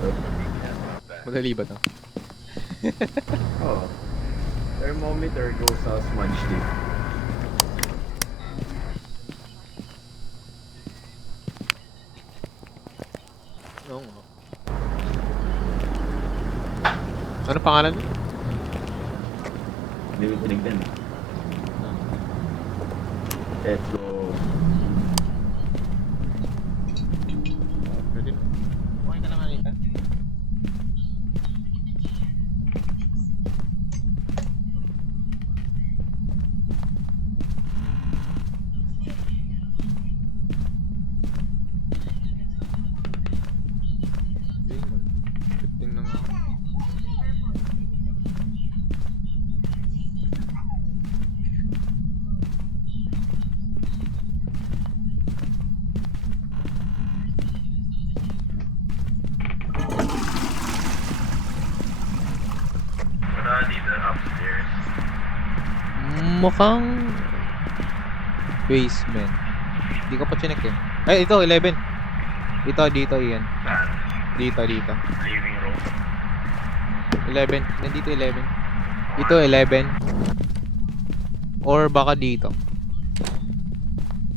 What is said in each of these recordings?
to? Madali ba to? Oh. Thermometer goes sa smudge tip. Oo nga. Ano pangalan mo? Hindi ko tinignan. Let's go. Pwede na. Okay ka naman, Anita? Tingnan nga. Wala dito upstairs. Mukhang basement. Hindi ko pa chinek eh. Ay, ito, 11. Dito, Ian. Saan? Dito. Living room. 11. Nandito 11. Ito 11. Or baka dito.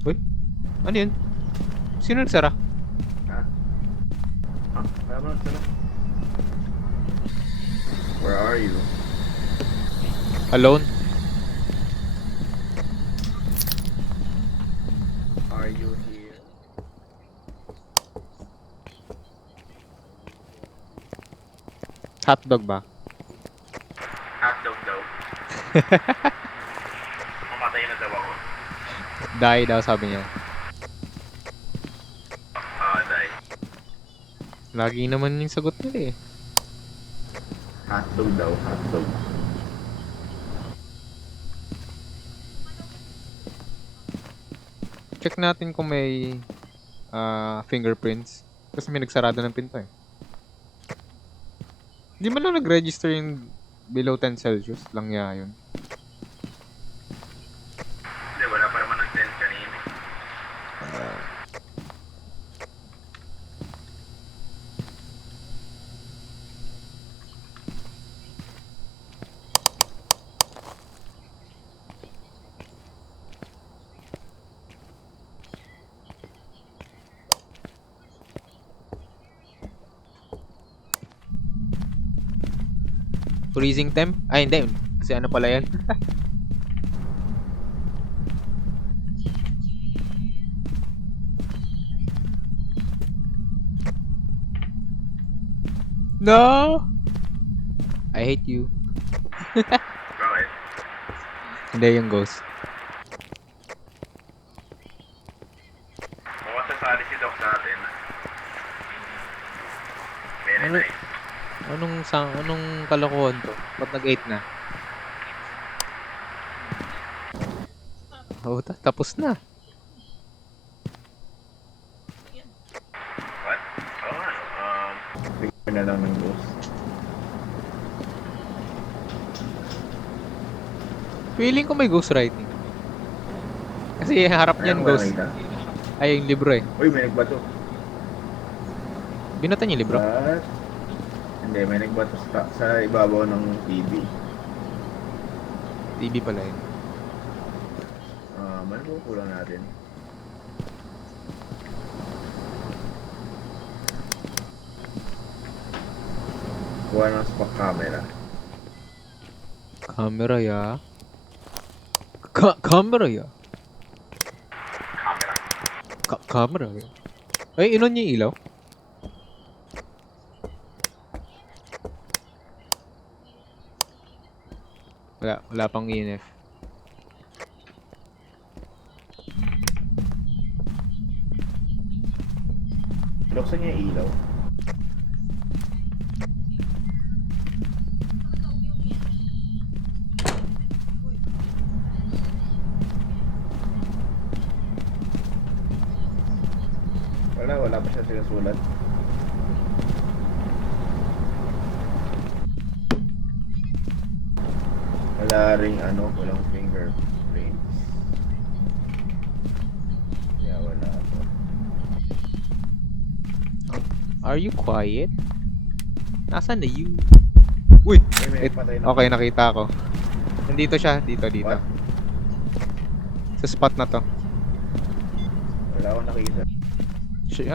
Uy, ano yun? Sino nagsara? Ha? Ah, kaya mo nagsara? Where are you? Alone? Are you here? Hotdog ba? Hotdog daw. Mamatay na daw ako. Die daw sabi niya. Die. Lagi naman yung sagot nila eh. Hotdog daw, hotdog. Check natin kung may fingerprints. Kasi may nagsarado ng pinto eh. Hindi man lang nag-register yung below 10 Celsius. Langya yun. Hindi, wala pa naman ng 10 kanina. Freezing temp? Ay hindi. Kasi ano pala yan? No! I hate you. Bakit? Hindi yung ghost. Kung masasali si Doc natin. Very Ano? nice. Anong kalokohan to? Ba't nag-8 na? Oh, tapos na. What? Oo nga, bigyan na lang ng ghost. Feeling ko may ghostwriting. Kasi yung harap niyan ghost. Ay, yung libro eh. Uy, may nagbato. Binatan yung libro? What? Hindi, may nagbato sa ibabaw ng TV. TV pala yun. Ano po kulang natin? Kuha ng spot camera. Camera ya. Camera ya. Camera ya. Ay, inon niya yung ilaw? Wala pang ENF. Binuksan niya yung ilaw. Wala pa siya sinusulat. Wala ring walang fingerprints. Yeah, wala. Are you quiet? Nasaan na yun? Uy! Ay, may patay na. Okay, nakita ko. Nandito siya. Dito. What? Sa spot na to. Wala akong nakita.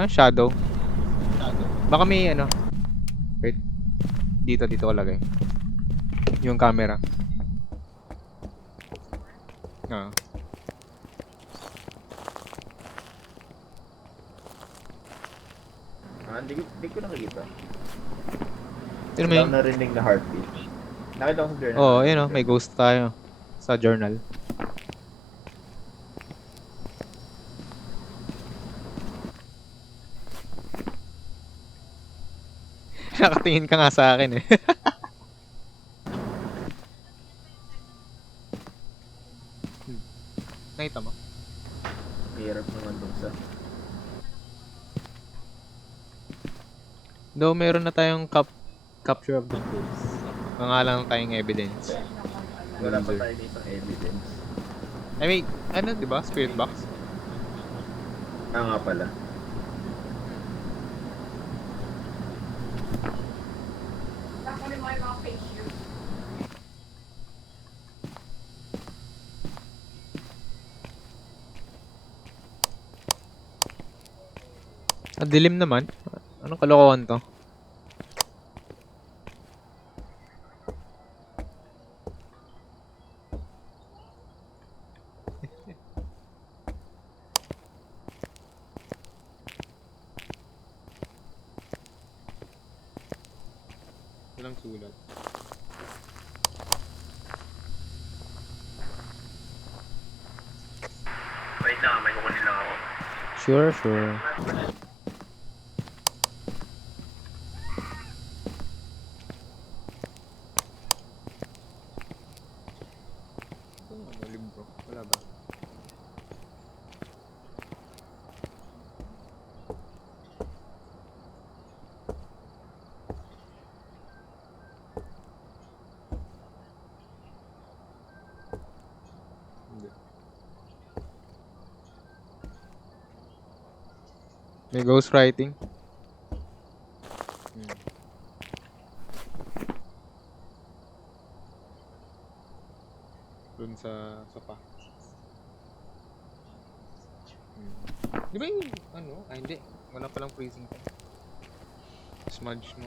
Shadow. Baka may ano. Wait. Dito ko lagay. Yung camera. Ah. Hindi ko nakikita. Pero Wala may... akong narinig na heartbeat. Nakita ko sa journal. Oh, yun oh. May ghost tayo. Sa journal. Nakatingin ka nga sa akin eh. Nakita mo? Hirap naman dun sa... Though meron na tayong capture of the ghost. Mga lang tayong evidence. Wala pa tayo dito evidence. I mean, ano, di ba? Spirit box? Ah, nga pala. Ang dilim naman. Anong kalokohan to? Walang sulat. Wait lang, may kukunin lang ako. Sure. Ano, libro? Wala ba? Hindi. May ghostwriting. Dun sa sofa. Di ba yung ano? Ay hindi. Wala palang freezing time. Smudge mo.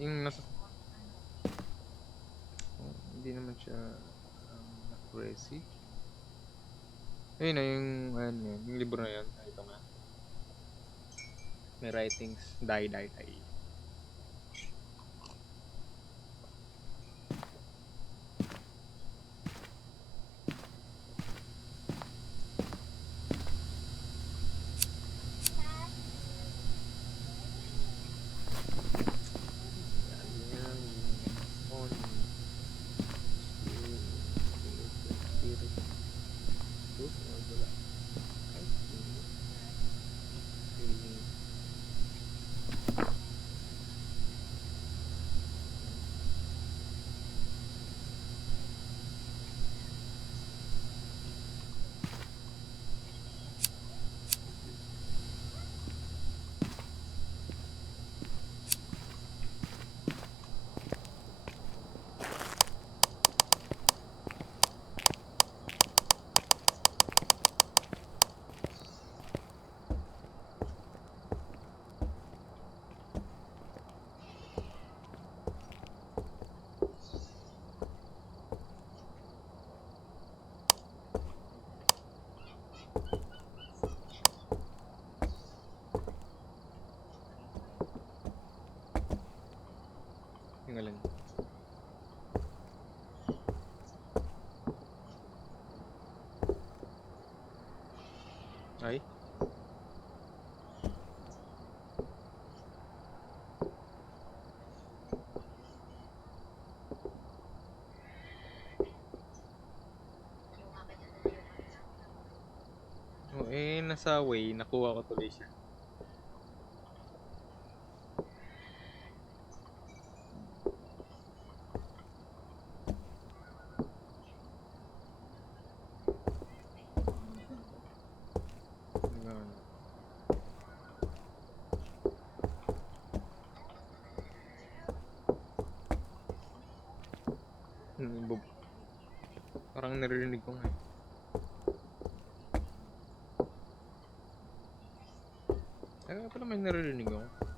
Yung nasa... Oh, hindi naman siya na-crazy. Ayun na yung, yung libro na yun. Ito nga. May writings. Die. Yung alin. Ay? Oh, nasa way. Nakuha ko tuloy siya. ang naririnig ko nga. Kaya pala may naririnig ako.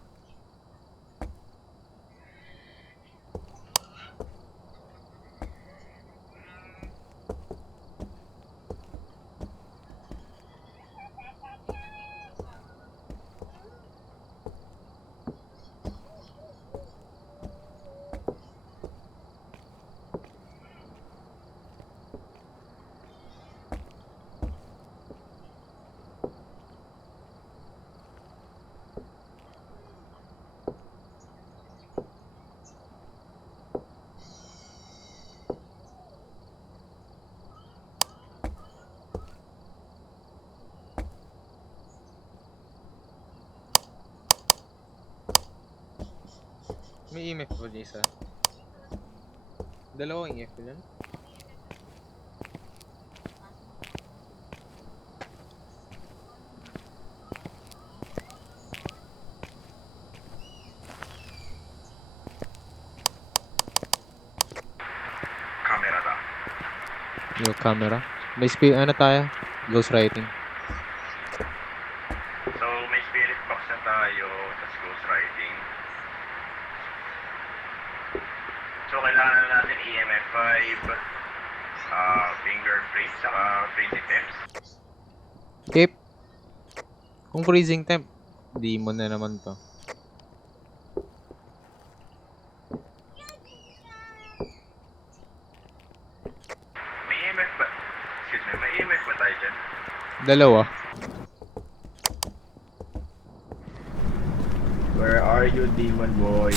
May EMF ba dyan isa? Dalawang EMF ba dyan? Camera da. Yung camera. May ano tayo? Ghost writing. So, may spirit box na tayo, tapos ghost writing. So, kailangan na natin EMF 5, fingerprint, saka freezing temps. Keep. Kung freezing temp, demon na naman to. May EMF ba? Excuse me, may EMF ba tayo dyan? Dalawa. Where are you, demon boy?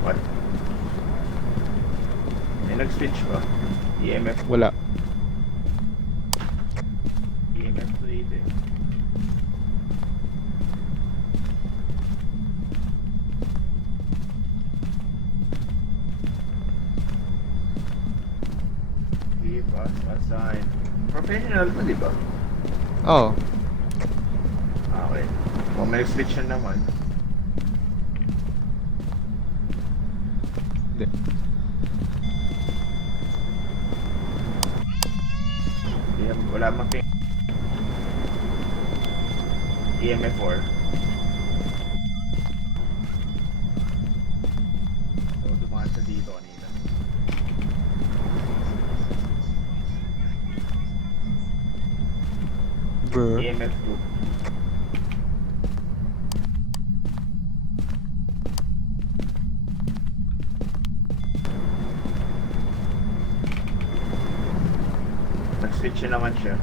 What? May nag-switch ba? EMF. Wala. EMF plate eh. Give us a sign. Professional to, di ba? Oo. Okay. Kung may switch na naman. Hindi. Wala making EMF 4. So, dumaan sa dito kanina. Brr. EMF 2. Nag-switch na naman siya.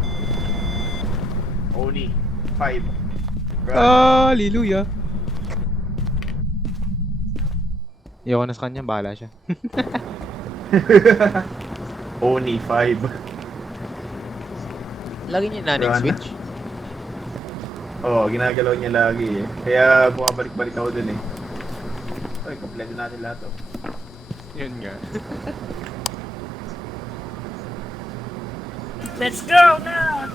Oni 5. Hallelujah. Ayoko na sa kanya, bahala siya. Oni 5. Lagi niya naning Run. switch. Oo, ginagalaw niya lagi eh. Kaya bumabalik-balik ako dun eh. Ay, kompleto natin lahat oh. Yun nga. Let's go now!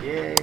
Yay!